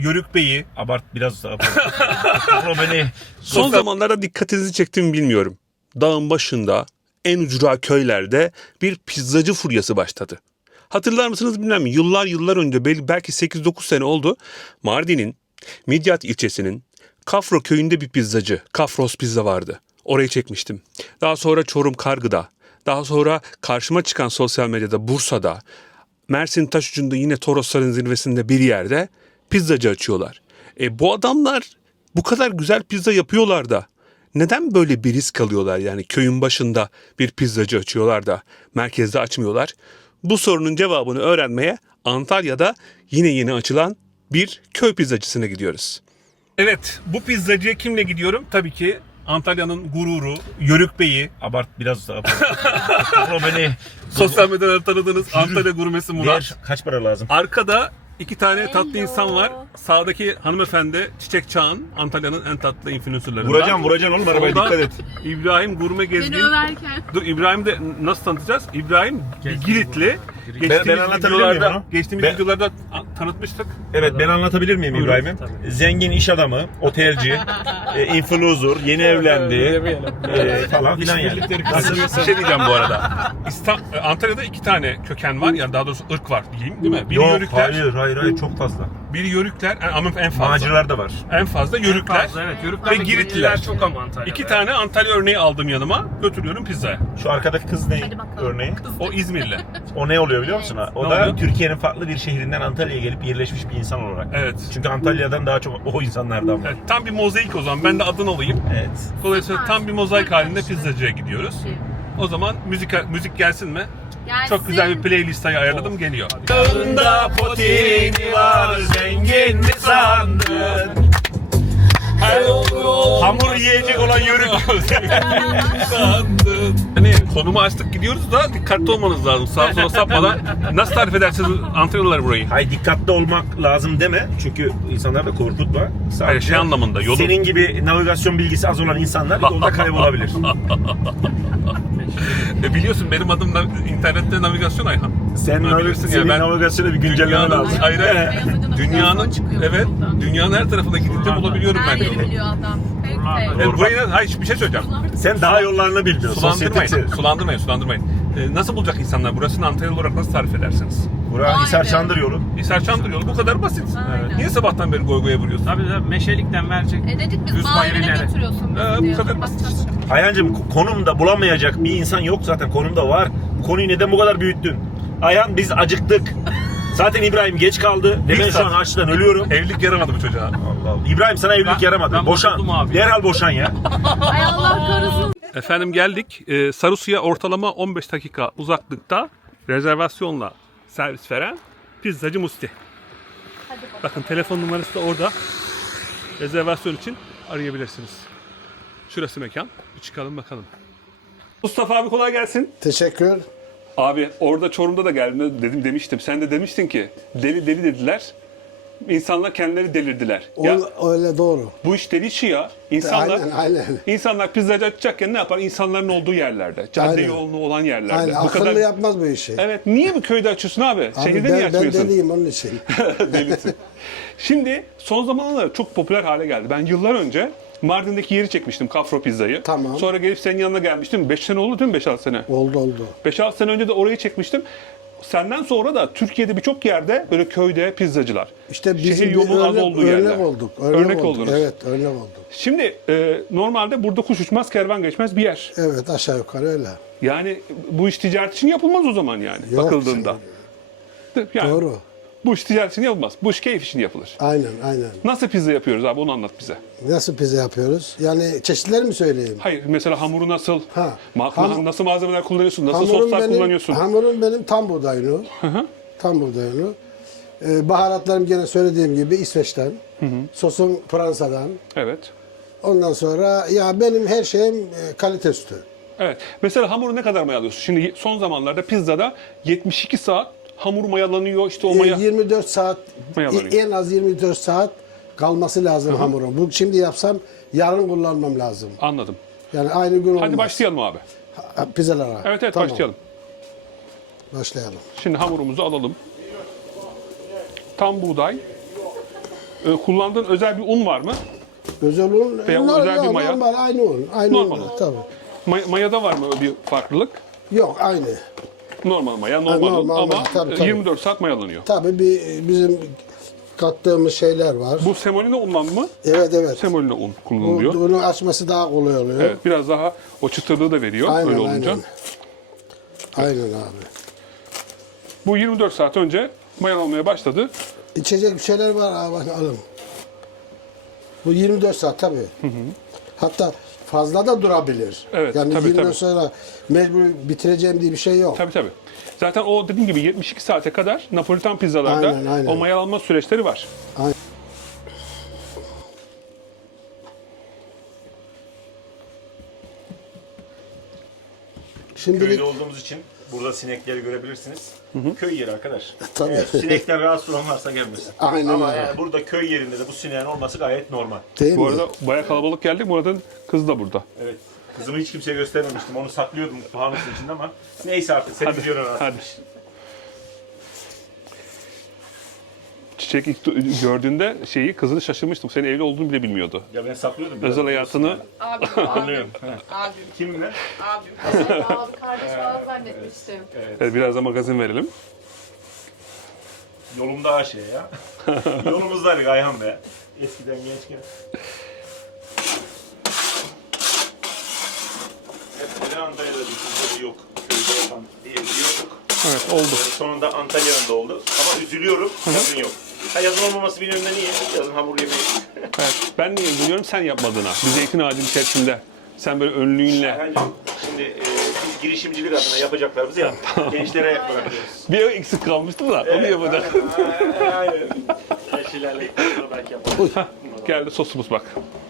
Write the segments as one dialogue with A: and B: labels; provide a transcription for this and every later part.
A: Yörük Bey'i
B: Abart biraz. Beni.
C: Son zamanlarda dikkatinizi çektiğimi bilmiyorum. Dağın başında, en ücra köylerde bir pizzacı furyası başladı. Hatırlar mısınız bilmem, yıllar önce, belki 8-9 sene oldu. Mardin'in Midyat ilçesinin Kafro köyünde bir pizzacı, Kafros Pizza vardı. Orayı çekmiştim. Daha sonra Çorum Kargı'da, daha sonra karşıma çıkan sosyal medyada Bursa'da, Mersin Taşucu'nda yine Torosların zirvesinde bir yerde pizzacı açıyorlar. Bu adamlar bu kadar güzel pizza yapıyorlar da neden böyle bir risk alıyorlar, yani köyün başında bir pizzacı açıyorlar da merkezde açmıyorlar? Bu sorunun cevabını öğrenmeye Antalya'da yine yeni açılan bir köy pizzacısına gidiyoruz.
A: Evet, bu pizzacıya kimle gidiyorum? Tabii ki Antalya'nın gururu, Yörük Bey'i.
B: Abart biraz. Beni.
A: Sosyal medyadan tanıdığınız Antalya gurmesi Murat.
B: Diğer kaç para lazım?
A: Arkada iki tane tatlı insan var. Sağdaki hanımefendi Çiçek Çağan, Antalya'nın en tatlı influencerlarından.
B: Vuracaksın oğlum arabaya,
A: Solda
B: dikkat et.
A: İbrahim Gurme Gezgin.
D: Beni överken.
A: Dur, İbrahim de nasıl tanıtacağız? İbrahim Giritli.
B: Ben anlatabilir miyim onu?
A: Geçtiğimiz videolarda tanıtmıştık.
B: Evet, ben anlatabilir miyim İbrahim'im? Zengin iş adamı, otelci, influencer, yeni evlendi falan filan yani.
A: Bir şey diyeceğim bu arada. Antalya'da iki tane köken var, yani daha doğrusu ırk var diyeyim, değil mi? Biri
B: Yok,
A: Yörükler,
B: hayır çok fazla.
A: biri Yörükler ama en fazla.
B: Macirler de var.
A: En fazla Yörükler
E: Evet, Yörükler
A: ve Giritliler.
E: çok ama Antalya'da.
A: İki tane Antalya örneği aldım yanıma, götürüyorum pizzaya.
B: Şu arkadaki kız ne
D: Hadi bakalım.
B: örneği?
A: O İzmirli.
B: O ne oluyor biliyor musun? O
A: Ne
B: da
A: oluyor?
B: Türkiye'nin farklı bir şehrinden Antalya'ya gelip yerleşmiş bir insan olarak.
A: Evet.
B: Çünkü Antalya'dan daha çok o insanlardan var.
A: Evet, tam bir mozaik o zaman. Ben de adını alayım.
B: Evet.
A: Dolayısıyla tam bir mozaik halinde pizzacıya gidiyoruz. O zaman müzik gelsin mi?
D: Gelsin.
A: Çok güzel bir playlist ayarladım, geliyor.
B: Dağında potini var, zengin mi sandın? Hamur yiyecek olan yörük.
A: Hani konumu açtık gidiyoruz da dikkatli olmanız lazım. Sağa sola sapmadan. Nasıl tarif edersiniz Antalyalılar burayı?
B: Hayır, dikkatli olmak lazım deme. Çünkü insanları da korkutma. Sadece
A: Hayır, şey anlamında, yolun.
B: senin gibi navigasyon bilgisi az olan insanlar yolda kaybolabilir.
A: Biliyorsun benim adım da internette navigasyon Ayhan.
B: Sen senin navigasyona bir güncelleme lazım.
A: Hayır.
D: Beyazıdığımız
A: Dünyanın,
D: telefon çıkıyor
A: evet,
D: buradan.
A: dünyanın her tarafına gidince bulabiliyorum
D: Her
A: ben
D: yeri
A: yolu.
D: biliyor adam. Pek
A: Evet, burayı, hayır bir şey söyleyeceğim.
B: Sen daha yollarını bilmiyorsun.
A: Sulandırmayın. Nasıl bulacak insanlar? Burasını Antalyalı olarak nasıl tarif edersiniz?
B: Burası Hisar Çandır yolu.
A: Hisar Çandır yolu, bu kadar basit.
D: Aynen.
A: Niye sabahtan beri goy goya vuruyorsun?
E: Tabii Meşelik'ten verecek.
D: dedik biz
E: Düz
D: mavine
E: bayrağı.
D: götürüyorsun
A: Bu
D: bizi
A: kadar
D: diyor.
A: basit.
B: Ayhancığım, konumda bulamayacak bir insan yok zaten. Konumda var. Bu konuyu neden bu kadar büyüttün? Ayhan, biz acıktık. Zaten İbrahim geç kaldı. Ve ben şu an açlıktan ölüyorum.
A: Evlilik yaramadı bu çocuğa.
B: Allah Allah. İbrahim, sana evlilik yaramadı.
E: ben
B: Boşan.
E: boşandım abi.
B: Derhal boşan ya.
D: Ay Allah korusun.
A: Efendim geldik. Sarısu'ya ortalama 15 dakika uzaklıkta rezervasyonla servis veren Pizzacı Musti. Bakın telefon numarası da orada. Rezervasyon için arayabilirsiniz. Şurası mekan. Bir çıkalım bakalım. Mustafa abi kolay gelsin.
F: Teşekkür.
A: Abi orada Çorum'da da geldim demiştim. Sen de demiştin ki deli dediler. İnsanlar kendileri delirdiler. Ya
F: Öyle doğru.
A: bu iş deli işi ya. İnsanlar
F: Aynen.
A: İnsanlar pizzacı açacakken ne yapar? İnsanların olduğu yerlerde. Cadde
F: Aynen.
A: yoğunluğu olan yerlerde.
F: Aynen. Akıllı yapmaz bu işi.
A: Evet. Niye bu köyde açıyorsun abi?
F: Abi
A: Şehirde niye
F: ben
A: açmıyorsun?
F: deliyim onun için.
A: Delisin. Şimdi son zamanlarda çok popüler hale geldi. Ben yıllar önce Mardin'deki yeri çekmiştim, Kafro Pizza'yı.
F: Tamam.
A: Sonra gelip senin yanına gelmiştim. 5 sene oldu değil mi? 5-6 sene.
F: Oldu.
A: 5-6 sene önce de orayı çekmiştim. Senden sonra da Türkiye'de birçok yerde böyle köyde pizzacılar.
F: İşte
A: Şehir
F: bizim bir
A: yolunun az olduğu yerler.
F: örnek olduk.
A: Örnek oldunuz.
F: Evet, örnek olduk.
A: Şimdi normalde burada kuş uçmaz, kervan geçmez bir yer.
F: Evet, aşağı yukarı öyle.
A: Yani bu iş ticaret için yapılmaz o zaman yani
F: Yok,
A: bakıldığında. Yani
F: Doğru.
A: bu iş ticaret için yapılmaz. Bu iş keyif için yapılır.
F: Aynen.
A: Nasıl pizza yapıyoruz abi, onu anlat bize.
F: Nasıl pizza yapıyoruz? Yani çeşitleri mi söyleyeyim?
A: Hayır, mesela hamuru nasıl?
F: Ha.
A: Nasıl malzemeler kullanıyorsun? Nasıl soslar kullanıyorsun?
F: Hamurum benim tam buğday unu. Tam buğday unu. Baharatlarım gene söylediğim gibi İsveç'ten. Sosum Fransa'dan.
A: Evet.
F: Ondan sonra ya benim her şeyim kalite üstü.
A: Evet. Mesela hamuru ne kadar mayalıyorsun? Şimdi son zamanlarda pizzada 72 saat hamur mayalanıyor. İşte o maya...
F: 24 saat,
A: Mayalanıyor.
F: en az 24 saat kalması lazım hamurun. Bu şimdi yapsam yarın kullanmam lazım.
A: Anladım.
F: Yani aynı gün olmaz.
A: Hadi başlayalım abi.
F: Pizzalara.
A: Evet
F: Tamam.
A: başlayalım.
F: Başlayalım.
A: Şimdi hamurumuzu alalım. Tam buğday. kullandığın özel bir un var mı?
F: Özel un,
A: Veya özel bir maya?
F: normal aynı un. Aynı
A: Normal
F: un.
A: un.
F: Tabii.
A: Mayada var mı bir farklılık?
F: Yok aynı.
A: Normal maya, normal un
F: normal
A: ama
F: maya, tabii.
A: 24 saat mayalanıyor.
F: Tabii bizim kattığımız şeyler var.
A: Bu semolina undan mı?
F: Evet.
A: Semolina un kullanılıyor.
F: Bunu açması daha kolay oluyor.
A: Evet, biraz daha o çıtırlığı da veriyor
F: Aynen,
A: öyle olunca.
F: Aynen abi.
A: Bu 24 saat önce mayalanmaya başladı.
F: İçecek bir şeyler var abi bak alın. Bu 24 saat tabii. Hatta fazla da durabilir.
A: Evet,
F: yani
A: tabii,
F: 24
A: tabii.
F: sonra mecbur bitireceğim diye bir şey yok.
A: Tabii. Zaten o dediğim gibi 72 saate kadar Napolitan pizzalarda
F: Aynen.
A: o mayalanma süreçleri var.
F: Aynen. Şimdilik
B: Köyde olduğumuz için burada sinekleri görebilirsiniz. Köy yeri arkadaş.
F: Tabii.
B: Eğer sinekten rahatsız olan varsa gelmesin.
F: Aynen
B: Ama
F: öyle.
B: yani burada köy yerinde de bu sineğin olması gayet normal.
F: değil
A: Bu
F: mi?
A: arada bayağı kalabalık geldik. Murat'ın kızı da burada.
B: Evet. Kızımı hiç kimseye göstermemiştim. Onu saklıyordum pahanısın içinde ama neyse artık seni biliyorum artık.
A: Hadi. Çiçek ilk gördüğünde kızını şaşırmıştım. Senin evli olduğunu bile bilmiyordu.
B: Ya ben saklıyordum. biraz.
A: Özel hayatını
D: Abim.
B: Anlıyorum.
D: Abim.
B: Kim ne?
D: Abim. Abi kardeş falan zannetmiştim.
A: evet, biraz da magazin verelim.
B: Yolumda her şey ya. Yolumuzdaydık Ayhan be. Eskiden gençken. Hep böyle Antalya'da bir yok. Köyde yapan diye biliyorduk.
A: Evet, oldu.
B: Sonunda Antalya'nın da oldu. Ama üzülüyorum. Yazın yok. Ha, yazın olmaması benim önümde niye? Yazın hamur yemeği.
A: Evet, ben niye üzülüyorum sen yapmadığına. Bir zeytin ağacının içerisinde. Sen böyle önlüğünle.
B: Ayhancığım, şimdi biz girişimcilik adına yapacaklarımızı yaptık. Gençlere bırakıyoruz.
A: Bir ev eksik kalmıştı da onu yapacak.
B: Aynen. Eşilerle belki yapalım.
A: Geldi sosumuz bak.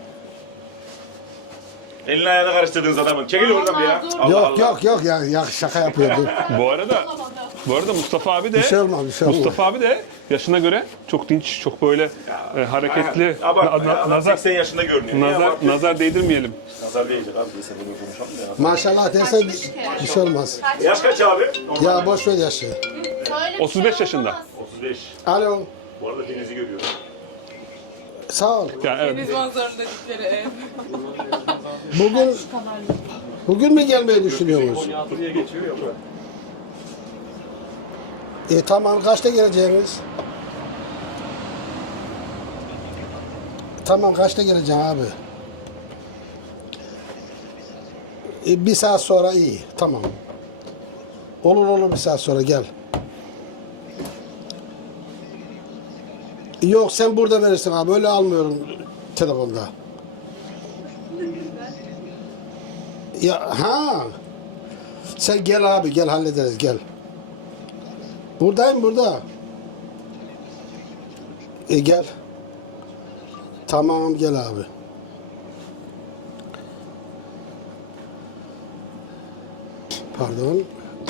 B: Elini ayağını karıştırdınız adamın. Çekil oradan bir ya.
D: Dur.
B: Allah Allah.
F: Yok ya şaka yapıyordu.
A: Bu arada Mustafa abi de
F: Bir şey olmaz, bir şey olmaz.
A: Mustafa abi de yaşına göre çok dinç, çok böyle hareketli.
B: Abartma ya. Adam
A: Nazar
B: 80 yaşında görünüyor. Niye abartıyorsun?
A: nazar değdirmeyelim.
B: Nazar değecek abi. Neyse bunu konuşalım da ya.
F: Maşallah dersen bir şey olmaz.
B: Yaş kaç abi?
F: Ya boş ver yaşı.
A: 35 yaşında.
B: 35.
F: Alo.
B: Bu arada denizi görüyorum.
F: Sağ ol.
A: Yani evet.
D: Deniz manzaralı dedikleri ev.
F: Bugün mü gelmeyi düşünüyorsunuz?
B: Buraya geçiyor ya bu.
F: Tamam kaçta geleceğiniz? Tamam kaçta geleceğim abi? Bir saat sonra iyi. Tamam. Olur bir saat sonra gel. Yok sen burada verirsin abi. Öyle almıyorum telefonda. Ya ha. Sen gel abi gel hallederiz gel. Buradayım burada. Gel. Tamam gel abi. Pardon.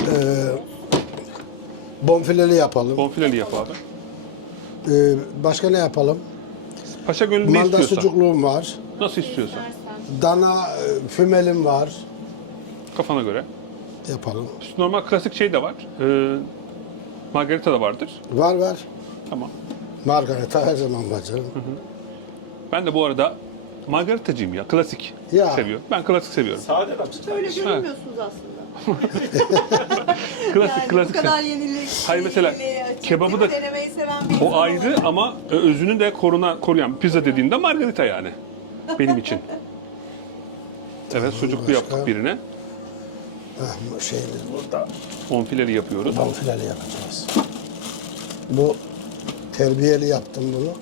F: Bonfileli yapalım.
A: Bonfileli yap abi.
F: Başka ne yapalım?
A: Paşa Gölü ne
F: Manda
A: istiyorsa.
F: sucukluğum var.
A: Nasıl istiyorsan.
F: Dana fümelim var.
A: Kafana göre.
F: Yapalım.
A: Normal klasik şey de var. Margarita da vardır.
F: Var.
A: Tamam.
F: Margarita her zaman var canım.
A: Ben de bu arada margaritacıyım ya. Klasik
F: Ya.
A: seviyorum. Ben klasik seviyorum.
B: Sade adamsın.
E: Öyle görünmüyorsunuz aslında.
A: Klasik
E: Yani
A: klasik.
E: bu kadar yenilik,
A: Hayır, mesela
E: yeniliğe açık,
A: kebabı da-
E: denemeyi seven bir
A: O
E: insan
A: ayrı
E: olarak.
A: ama özünü de koruyan pizza dediğinde margarita yani. Benim için. Evet, sucuklu yaptık birine.
F: Bu şeyleri burada
A: Bonfileli yapıyoruz.
F: bonfileli yapacağız. Bu terbiyeli yaptım bunu.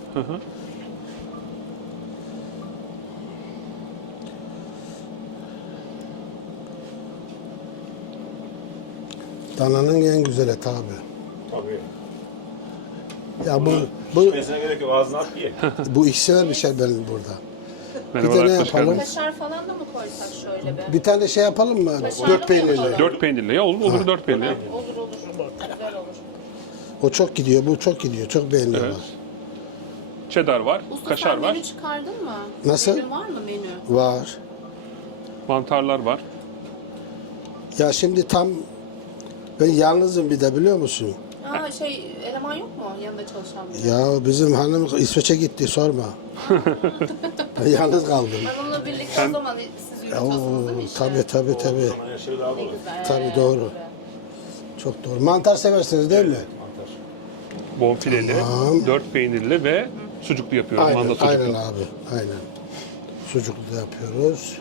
F: Dananın en güzel eti abi.
B: Tabii.
F: Ya bu
B: Mesela gerek yok. Ağzına at ye.
F: bu ikisi bir şey benim burada.
A: Merhabalar,
F: Bir de ne
A: hoş
F: yapalım?
A: geldiniz.
D: Kaşar falan da mı koysak şöyle be?
F: Bir tane şey yapalım mı?
D: Kaşarlı
F: Dört
D: mı
F: peynirli.
D: yapalım?
A: 4 peynirli. Ya olur 4 peynirli.
D: Olur. Güzel olur.
F: O çok gidiyor, bu çok gidiyor. Çok beğeniyorlar.
A: Evet. Cheddar var,
D: Usta
A: kaşar
D: sen
A: var,
D: menü çıkardın mı?
F: Nasıl?
D: Menü var mı menü?
F: Var.
A: mantarlar var.
F: Ya şimdi tam ben yalnızım bir de biliyor musun?
D: Ha eleman yok mu yanında çalışan biri?
F: Ya bizim hanım İsveç'e gitti sorma. Ben yalnız kaldım.
D: Ben onunla birlikte o zaman siz yürütüyorsunuz değil mi işi?
F: Tabii.
B: Her şey daha doğru.
F: Tabii doğru. Çok doğru. Mantar seversiniz değil mi?
C: Bonfileli, 4 peynirli ve sucuklu yapıyorum.
F: Aynen,
C: Manda sucuklu.
F: aynen abi. Aynen. Sucuklu da yapıyoruz.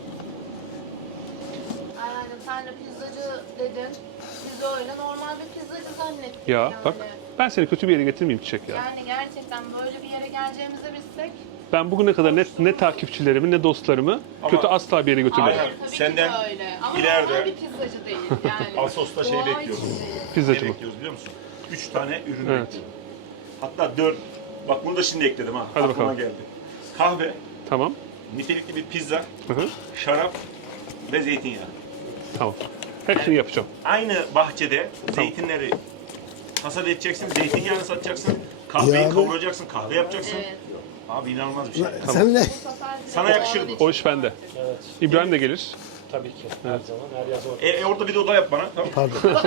D: Yani sen de pizzacı dedin. Biz de öyle normal bir pizzacı zannettik.
C: Ya
D: yani.
C: bak ben seni kötü bir yere getirmeyeyim Çiçek ya.
D: Yani gerçekten böyle bir yere geleceğimizi bilsek.
C: Ben bugüne kadar ne takipçilerimi ne dostlarımı kötü asla bir yere götürmedim.
B: Aynen.
D: Tabii
B: Senden
D: ki de öyle. Ama
B: ileride-
D: normal bir pizzacı değil yani.
B: Asos'ta şey
D: Doğa
B: bekliyoruz.
D: için değil.
B: Ne
C: Pizzacı mı?
B: bekliyoruz biliyor musun? 3 tane ürün
C: Evet.
B: bekliyoruz. Hatta 4. Bak bunu da şimdi ekledim ha.
C: Hadi
B: Aklıma
C: bakalım.
B: geldi. Kahve,
C: Tamam.
B: nitelikli bir pizza,
C: Hı hı.
B: şarap ve zeytinyağı.
C: Tamam. Hepsini yapacağım.
B: Aynı bahçede zeytinleri hasat edeceksin, zeytinyağını satacaksın, kahveyi
F: Ya abi.
B: kavuracaksın, kahve yapacaksın.
D: Evet.
B: Abi inanılmaz bir şey.
F: Sen ne?
D: Bu sefer bir de
B: Sana yakışır
D: doğanın
B: bu.
C: O iş bende. İbrahim de gelir.
G: Tabii ki. Her zaman, her yaz orada.
B: Orada bir de oda yap bana. Tamam.
F: Pardon.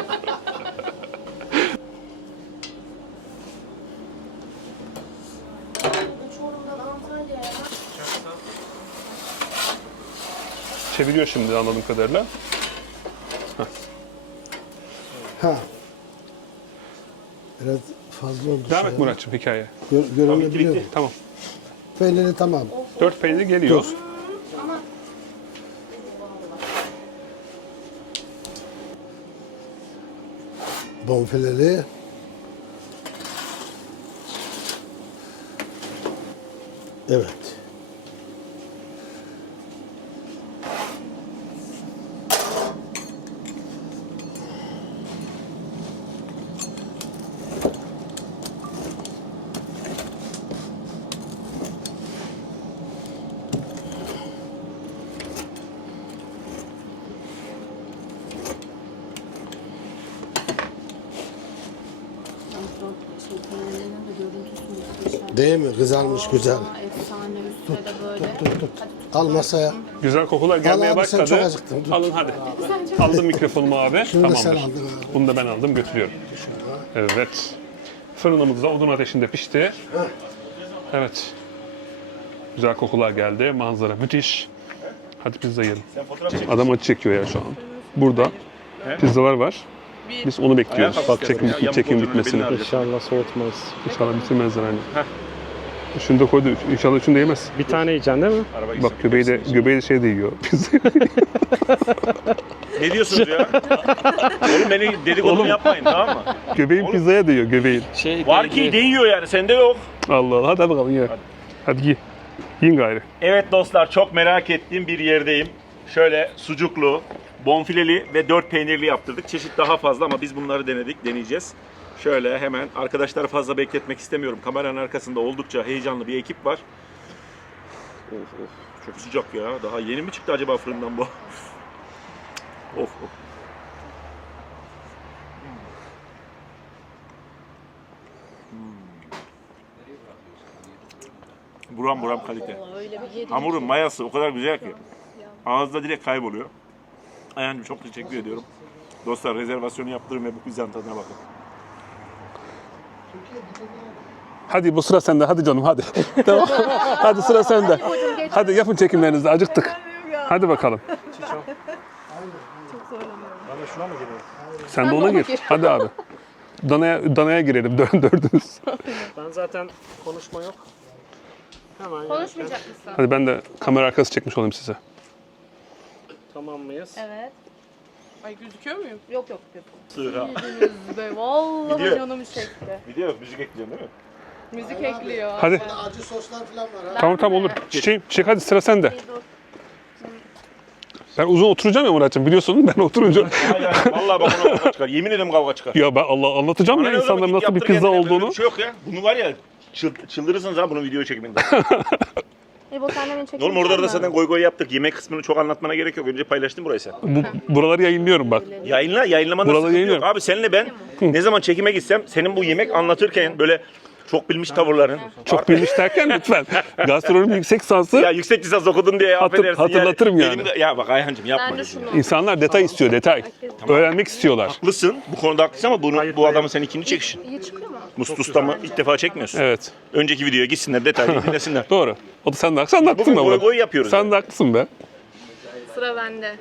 D: Çorum'dan Antalya'ya.
C: Çeviriyor şimdi anladığım kadarıyla.
F: Ha. Biraz fazla oldu.
C: Devam
F: şey.
C: et Muratçım hikaye.
F: Görebiliyor.
C: Tamam.
F: Peyniri tamam.
C: 4 peynir geliyor.
F: Bonfileli. Evet.
D: Peynirlerin de görüntüsü muhteşem.
F: Değil mi? Kızarmış güzel.
D: Aa, efsane üstüne de böyle.
F: Tut. Al masaya.
C: Güzel kokular gelmeye
F: abi, sen
C: başladı.
F: çok acıktın, dur.
C: Alın hadi. Aldım mikrofonumu abi.
F: Şunu da
C: Tamamdır.
F: sen aldın abi.
C: Bunu da ben aldım götürüyorum. Evet. Fırınımız da odun ateşinde pişti. Evet. Güzel kokular geldi. Manzara müthiş. Hadi pizza yiyelim.
B: Sen fotoğraf çek.
C: Adam acı çekiyor ya şu an. Burada pizzalar var. Biz onu bekliyoruz.
B: Ayağa
C: Bak
B: kalk istedim ya. Yamuk
C: çekim
B: olduğunu
C: bitmesini.
B: belli abi.
G: İnşallah soğutmayız.
C: İnşallah bitirmezler hani. Şunu da koydu. İnşallah üçünü de yemez.
G: Bir tane yiyeceksin değil mi?
B: Araba
C: Bak göbeği de şey de yiyor. Pizza.
B: Ne diyorsunuz ya? Oğlum beni dedikodumu yapmayın tamam mı?
C: Göbeğin pizzaya değiyor göbeğin.
B: Var ki değiyor yani sende yok.
C: Allah Allah. Hadi bakalım ye. Hadi ye. Yiyin gayrı.
B: Evet dostlar çok merak ettiğim bir yerdeyim. Şöyle sucuklu, bonfileli ve 4 peynirli yaptırdık. Çeşit daha fazla ama biz bunları deneyeceğiz. Şöyle hemen arkadaşları fazla bekletmek istemiyorum. Kameranın arkasında oldukça heyecanlı bir ekip var. Of çok sıcak ya. Daha yeni mi çıktı acaba fırından bu? Of. Buram kalite. Hamurun mayası o kadar güzel ki. Ağızda direkt kayboluyor. Ayhancığım çok teşekkür ediyorum. Dostlar rezervasyonu yaptırın ve bu pizzanın tadına bakın.
C: Hadi bu sıra sende. Hadi canım hadi. Tamam. Hadi sıra sende. Hadi yapın çekimlerinizi. Acıktık. Hadi bakalım.
G: Ben de şuna mı gireyim?
C: Sen de ona gir. Hadi abi. Danaya girelim dördünüz.
G: Ben zaten konuşma yok. Hemen
D: Konuşmayacak mısın?
C: Hadi ben de kamera arkası çekmiş olayım size.
G: tamam mıyız?
D: Evet.
E: Ay gözüküyor muyum?
D: Yok.
B: Sığır ha.
E: Yüzünüz be. Vallahi
B: Gidiyor.
E: canım çekti.
B: Video yok, müzik ekleyeceğim değil mi?
E: Müzik ekliyor.
C: Hadi.
F: Acı soslar falan var ha.
C: Tamam olur. Çiçeğim hadi sıra sende.
D: Dur.
C: Ben uzun oturacağım ya Murat'cığım biliyorsun ben oturunca.
B: Hayır, vallahi bak ona kavga çıkar. Yemin ederim kavga çıkar.
C: Ya ben anlatacağım
B: Bana
C: ya
B: ne o zaman
C: insanların
B: git
C: nasıl bir
B: yaptır
C: pizza
B: kendine. Böyle
C: olduğunu.
B: bir şey yok ya. Bunu var ya çıldırırsınız ha bunun video çekiminde.
D: Bu sen de beni çekin.
B: Oğlum orada da zaten goy goy yaptık. Yemek kısmını çok anlatmana gerek yok. Önce paylaştım burayı sen.
C: Buraları yayınlıyorum bak.
B: Yayınlamada
C: Buraları
B: sıkıntı yok.
C: yayınlıyorum.
B: Abi seninle ben ne zaman çekime gitsem senin bu yemek anlatırken böyle Çok bilmiş tavırların.
C: Çok bilmiş derken lütfen. Gastronomi yüksek lisansı
B: Ya yüksek lisans okudun diye affedersin.
C: hatırlatırım yani.
B: Elimde- ya bak Ayhancığım yapma.
D: Ben de
B: lütfen.
D: şunu.
C: insanlar detay istiyor, detay. Öğrenmek istiyorlar.
B: Haklısın. Bu konuda haklısın ama bu adamın sen ikinci çekişin.
D: İyi çıkıyor mu?
B: Mustus'ta ilk defa çekmiyorsun.
C: Evet.
B: Önceki videoya gitsinler detaylı dinlesinler.
C: Doğru. O da sen de haklısın. Sen de haklısın
B: Bugün
C: be
B: goy
C: Murat.
B: goy yapıyoruz.
C: Sen de haklısın be.
D: Sıra bende.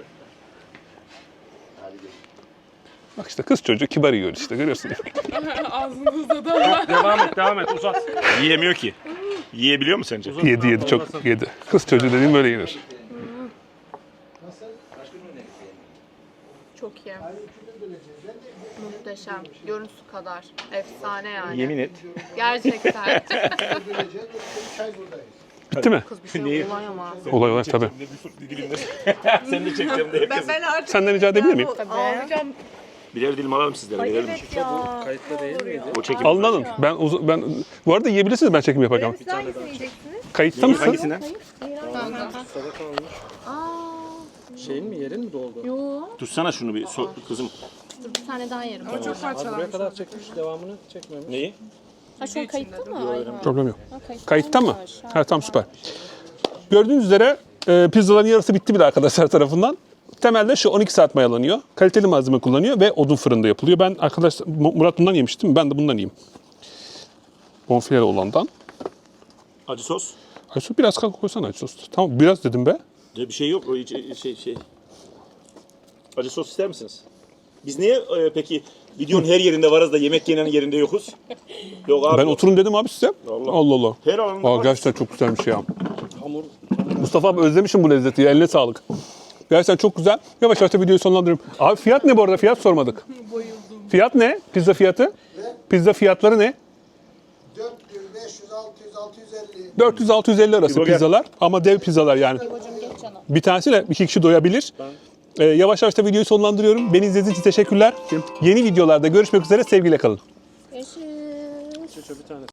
C: Bak işte kız çocuğu kibar yiyor işte görüyorsun.
E: Ağzınızda da var.
G: Devam et uzat.
B: Yiyemiyor ki. Yiyebiliyor mu sence?
C: Yedi çok yedi. Kız çocuğu dediğim böyle yenir.
D: Çok iyi. Muhteşem. Görüntüsü kadar. Efsane yani.
B: Yemin et.
D: Gerçekten.
C: Bitti mi?
D: Kız bir şey olamaz.
C: Olay olay tabii.
B: Sen de çekeceğim diye.
E: Ben artık...
C: Senden rica edebilir miyim?
E: Alacağım.
B: Birer dilim alalım sizlere. Verelim.
D: Ya.
G: Kayıtlı değil miydi?
B: O çekim.
C: Alın alın. Ben bu arada yiyebilirsiniz ben çekim yaparken.
D: Siz hangisini yiyeceksiniz?
C: Kayıtta mısın?
B: Hangisinden?
G: Sadaka almış.
D: Aa.
G: Şeyin mi yerin mi doldu?
D: Yo.
B: Tutsana şunu bir kızım.
D: Dur bir tane daha yerim.
E: Ama çok
G: Az
E: parçalanmış.
G: buraya kadar çekmiş devamını çekmemiş.
B: Neyi?
D: Ha şu an kayıtta mı? Ayhan?
C: Problem yok.
D: Ha,
C: Kayıtta mı?
D: kayıttaymış.
C: Ha tamam süper. Gördüğünüz üzere pizzaların yarısı bitti bile arkadaşlar tarafından. Temelde şu 12 saat mayalanıyor. Kaliteli malzeme kullanıyor ve odun fırında yapılıyor. Ben arkadaşlar Murat bundan yemiştim. Ben de bundan yiyeyim. Bonfileli olandan.
B: Acı sos.
C: Acı sos biraz koysana acı sos. Tamam biraz dedim be.
B: Ya bir şey yok. O şey. Acı sos ister misiniz? Biz niye peki videonun her yerinde varız da yemek yenen yerinde yokuz? Yok abi.
C: Ben oturun dedim abi size.
B: Allah.
C: Allah Allah.
B: Her alanda
C: Aa,
B: var.
C: gerçekten çok güzelmiş ya.
G: Hamur
C: Mustafa abi özlemişim bu lezzeti. Eline sağlık. Gerçekten çok güzel. Yavaş yavaş da videoyu sonlandırıyorum. Abi fiyat ne bu arada? Fiyat sormadık. Fiyat ne? Pizza fiyatı? Pizza fiyatları ne?
F: 4500, 600, 650.
C: 400-650 arası
B: İbo gel.
C: pizzalar ama dev pizzalar yani. Bir tanesiyle 2 kişi doyabilir. Yavaş yavaş da videoyu sonlandırıyorum. Beni izlediğiniz için teşekkürler. Yeni videolarda görüşmek üzere. Sevgiyle kalın.
D: Görüşürüz.
G: bir tane.